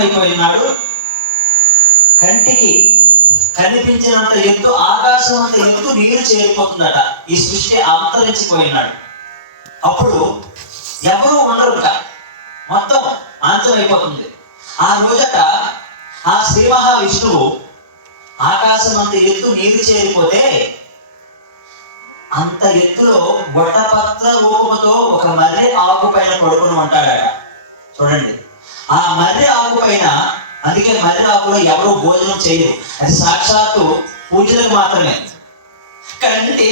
అయిపోయినాడు. కంటికి కనిపించినంత ఎత్తు, ఆకాశం అంత ఎత్తు నీరు చేరిపోతుందట. ఈ సృష్టి అంతరించిపోయినాడు. అప్పుడు ఎవరు ఉండరు, మొత్తం అంతమైపోతుంది. ఆ రోజట ఆ శ్రీ మహావిష్ణువు ఆకాశం అంత ఎత్తు నీరు చేరిపోతే అంత ఎత్తులో బొట్టపత్ర రూపముతో ఒక మర్రి ఆకు పైన పడుకుని ఉంటాడట. చూడండి, ఆ మర్రి ఆకు పైన, అందుకే మర్రి ఆకులో ఎవరు భోజనం చేయరు, అది సాక్షాత్తు పూజలకు మాత్రమే. కంటి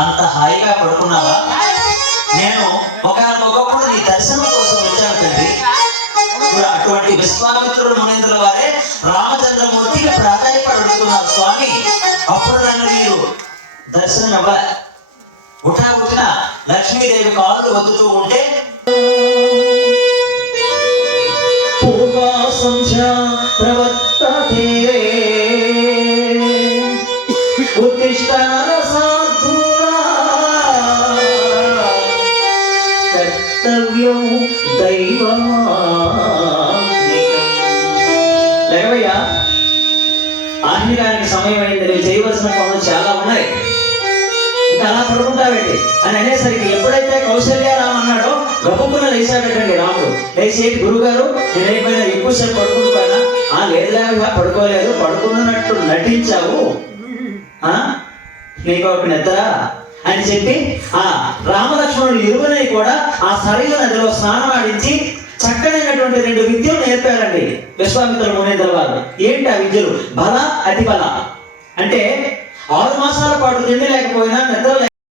అంత హాయిగా పడుకున్నావా? నేను ఒకప్పుడు నీ దర్శనం కోసం వచ్చాను తండ్రి. అటువంటి విశ్వామిత్రుడు మునీంద్రుల వారే రామచంద్రమూర్తికి ప్రాధాన్యపడుతున్నారు స్వామి. అప్పుడు నన్ను మీరు దర్శనం ఇవ్వాలి. పుట్టిన లక్ష్మీదేవి కాళ్ళు వదులుతూ ఉంటే లేవయ్యా, ఆహ్నికానికి సమయం అయింది, నువ్వు చేయవలసిన పనులు చాలా ఉన్నాయి, ఇంకా అలా పడుకుంటావేంటి అని అనేసరికి ఎప్పుడైతే కౌశల్యారామ అన్నాడో గొప్పకున లేచాడటండి రాముడు. లేచేటి గురువు గారు నేను అయిపోయినా ఎక్కువసేపు పడుకుంటుపోయినా, లేదులేగా పడుకోలేదు, పడుకున్నట్టు నటించావు, నీకు ఒక నిద్ర అని చెప్పి ఆ రామలక్ష్మణుడు ఇరువుని కూడా ఆ సరైన నదిలో స్నానం ఆడించి చక్కనైనటువంటి 2 విద్యలు నేర్పారండి విశ్వామిత్ర మునీంద్రుల వారు. ఏంటి ఆ విద్యలు? బల, అతి బల. అంటే 6 మాసాల పాటు తిండి లేకపోయినా నిద్ర